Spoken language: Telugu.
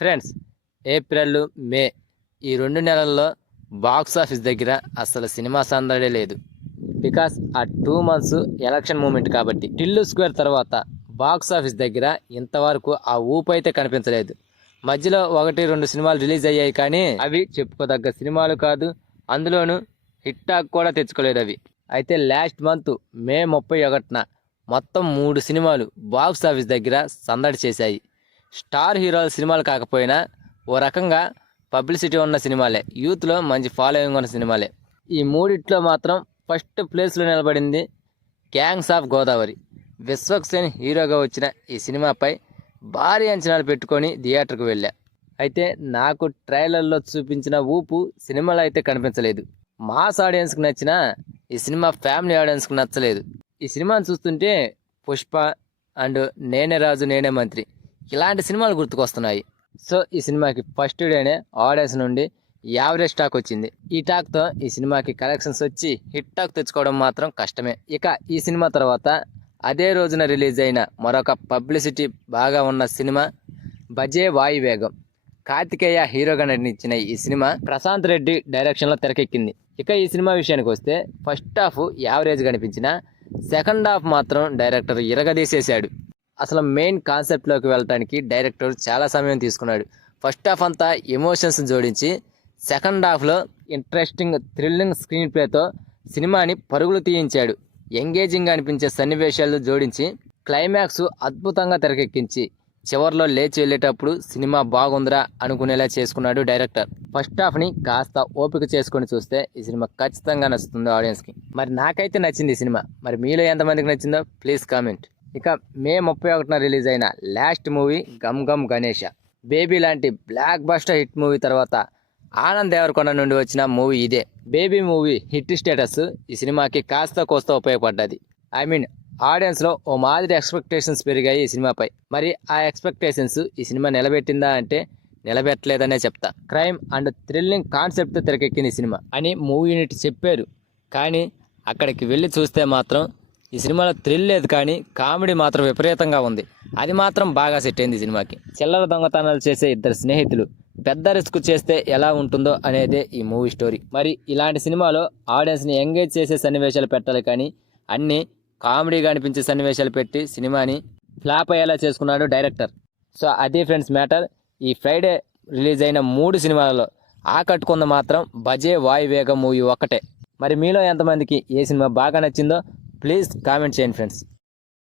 ఫ్రెండ్స్, ఏప్రిల్ మే ఈ 2 నెలల్లో బాక్స్ ఆఫీస్ దగ్గర అసలు సినిమా సందడే లేదు. బికాస్ ఆ 2 మంత్స్ ఎలక్షన్ మూమెంట్ కాబట్టి. టిల్లు స్క్వేర్ తర్వాత బాక్స్ ఆఫీస్ దగ్గర ఇంతవరకు ఆ ఊపు అయితే కనిపించలేదు. మధ్యలో 1-2 సినిమాలు రిలీజ్ అయ్యాయి, కానీ అవి చెప్పుకోదగ్గ సినిమాలు కాదు. అందులోనూ హిట్ టాక్ కూడా తెచ్చుకోలేదు అవి. అయితే లాస్ట్ మంత్ మే 31న మొత్తం 3 సినిమాలు బాక్స్ ఆఫీస్ దగ్గర సందడి చేశాయి. స్టార్ హీరోల సినిమాలు కాకపోయినా ఓ రకంగా పబ్లిసిటీ ఉన్న సినిమాలే, యూత్లో మంచి ఫాలోయింగ్ ఉన్న సినిమాలే. ఈ మూడిట్లో మాత్రం ఫస్ట్ ప్లేస్లో నిలబడింది గ్యాంగ్స్ ఆఫ్ గోదావరి. విశ్వక్సేన్ హీరోగా వచ్చిన ఈ సినిమాపై భారీ అంచనాలు పెట్టుకొని థియేటర్కు వెళ్ళా. అయితే నాకు ట్రైలర్లో చూపించిన ఊపు సినిమాలో అయితే కనిపించలేదు. మాస్ ఆడియన్స్కి నచ్చిన ఈ సినిమా ఫ్యామిలీ ఆడియన్స్కి నచ్చలేదు. ఈ సినిమాని చూస్తుంటే పుష్ప అండ్ నేనే రాజు నేనే మంత్రి ఇలాంటి సినిమాలు గుర్తుకొస్తున్నాయి. సో ఈ సినిమాకి ఫస్ట్ డేనే ఆడియన్స్ నుండి యావరేజ్ టాక్ వచ్చింది. ఈ టాక్తో ఈ సినిమాకి కలెక్షన్స్ వచ్చి హిట్ టాక్ తెచ్చుకోవడం మాత్రం కష్టమే. ఇక ఈ సినిమా తర్వాత అదే రోజున రిలీజ్ అయిన మరొక పబ్లిసిటీ బాగా ఉన్న సినిమా బజే వాయువేగం. కార్తికేయ హీరోగా నటించిన ఈ సినిమా ప్రశాంత్ రెడ్డి డైరెక్షన్లో తెరకెక్కింది. ఇక ఈ సినిమా విషయానికి వస్తే ఫస్ట్ హాఫ్ యావరేజ్ కనిపించిన సెకండ్ హాఫ్ మాత్రం డైరెక్టర్ ఇరగదీసేశాడు. అసలు మెయిన్ కాన్సెప్ట్లోకి వెళ్ళడానికి డైరెక్టర్ చాలా సమయం తీసుకున్నాడు. ఫస్ట్ హాఫ్ అంతా ఎమోషన్స్ జోడించి సెకండ్ హాఫ్లో ఇంట్రెస్టింగ్ థ్రిల్లింగ్ స్క్రీన్ ప్లేతో సినిమాని పరుగులు తీయించాడు. ఎంగేజింగ్ అనిపించే సన్నివేశాలు జోడించి క్లైమాక్స్ అద్భుతంగా తెరకెక్కించి చివరిలో లేచి వెళ్ళేటప్పుడు సినిమా బాగుందిరా అనుకునేలా చేసుకున్నాడు డైరెక్టర్. ఫస్ట్ హాఫ్ని కాస్త ఓపిక చేసుకొని చూస్తే ఈ సినిమా ఖచ్చితంగా నచ్చుతుంది ఆడియన్స్కి. మరి నాకైతే నచ్చింది ఈ సినిమా. మరి మీలో ఎంతమందికి నచ్చిందో ప్లీజ్ కామెంట్. ఇక మే 31న రిలీజ్ అయిన last movie Gam Gam Ganesha. Baby లాంటి బ్లాక్ బస్టర్ హిట్ మూవీ తర్వాత ఆనంద్ దేవరకొండ నుండి వచ్చిన మూవీ ఇదే. బేబీ మూవీ హిట్ స్టేటస్ ఈ సినిమాకి కాస్త కోస్త ఉపయోగపడ్డది. ఆడియన్స్లో ఓ మాదిరి ఎక్స్పెక్టేషన్స్ పెరిగాయి ఈ సినిమాపై. మరి ఆ ఎక్స్పెక్టేషన్స్ ఈ సినిమా నిలబెట్టిందా అంటే నిలబెట్టలేదనే చెప్తా. క్రైమ్ అండ్ థ్రిల్లింగ్ కాన్సెప్ట్తో తెరకెక్కిన ఈ సినిమా అని మూవీ యూనిట్ చెప్పారు, కానీ అక్కడికి వెళ్ళి చూస్తే మాత్రం ఈ సినిమాలో థ్రిల్ లేదు, కానీ కామెడీ మాత్రం విపరీతంగా ఉంది. అది మాత్రం బాగా సెట్ అయింది సినిమాకి. చిల్లర దొంగతనాలు చేసే ఇద్దరు స్నేహితులు పెద్ద రిస్క్ చేస్తే ఎలా ఉంటుందో అనేదే ఈ మూవీ స్టోరీ. మరి ఇలాంటి సినిమాలో ఆడియన్స్ని ఎంగేజ్ చేసే సన్నివేశాలు పెట్టాలి, కానీ అన్నీ కామెడీగా అనిపించే సన్నివేశాలు పెట్టి సినిమాని ఫ్లాప్ అయ్యేలా చేసుకున్నాడు డైరెక్టర్. సో అది ఫ్రెండ్స్ మ్యాటర్. ఈ ఫ్రైడే రిలీజ్ అయిన 3 సినిమాలలో ఆకట్టుకుంది మాత్రం బజే వాయువేగం మూవీ ఒక్కటే. మరి మీలో ఎంతమందికి ఏ సినిమా బాగా నచ్చిందో ప్లీజ్ కామెంట్ చేయండి ఫ్రెండ్స్.